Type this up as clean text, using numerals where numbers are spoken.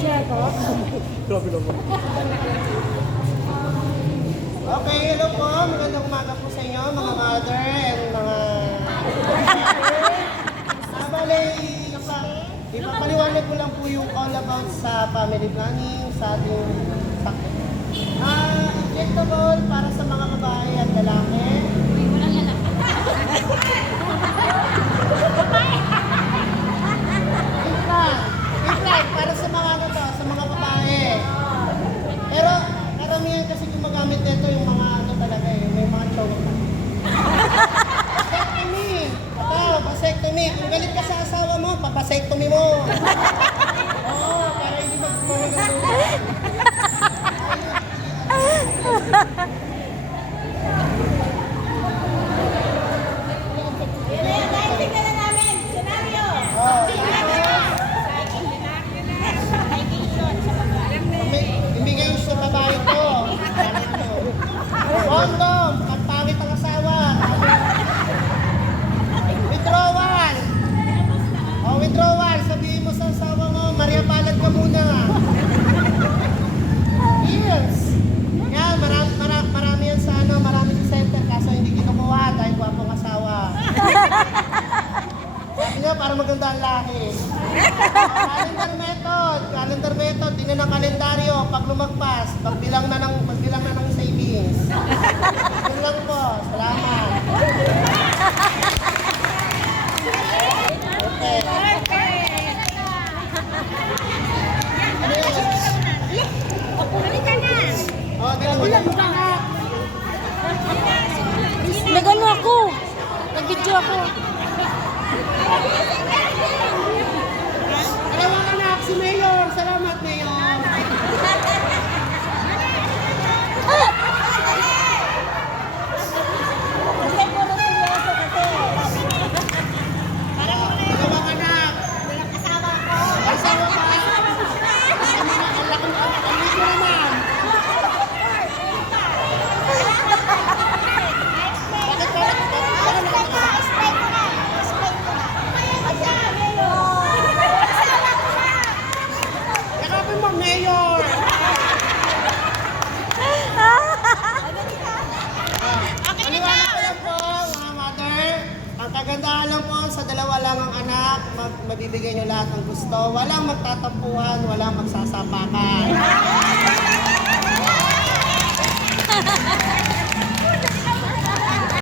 Grabe naman. Okay, hello po. Magandang umaga po sa inyo, mga mother and mga... Bale, ipapaliwanag ko lang po yung all about sa family planning, sa ating... injectable para sa mga babae at lalaki. Implant para sa mga ano to, sa mga babae. Pero karamihan kasi gumagamit nito yung mga ano talaga eh, may mga choke. Vasectomy. Ito, vasectomy. Kung galit ka sa asawa mo, papasectomy mo. Oo, para hindi magkumawag ang dulo. Ibigay sa babae to. Condom, pagpangit ang asawa. Withdrawal. Withdrawal. Sabihin mo sa asawa mo, Maria Palad ka muna. Yes. Yan, marami yan sa ano, marami sa center kaso hindi kinukuha dahil gwapong asawa. Sabi nga, para maganda ang lahi. Calendar method, din na ng kalendaryo, pag lumagpas, pagbilang na ng savings. Yun lang po, salamat. Okay. Oh, dalawa na. Nagano ako. Nag-video ako. Dalawang anak, si Mayor. Salamat, Mayor. Dalawang anak. Asawa pa. Ang liso naman. Yakapin mo, Mayor. Paliwanag ko lang po, mga mother. Ang kagandahan lang po sa dalawa lang ang anak, mabibigay nyo lahat ng gusto. Walang magtatampuhan, walang magsasapakan.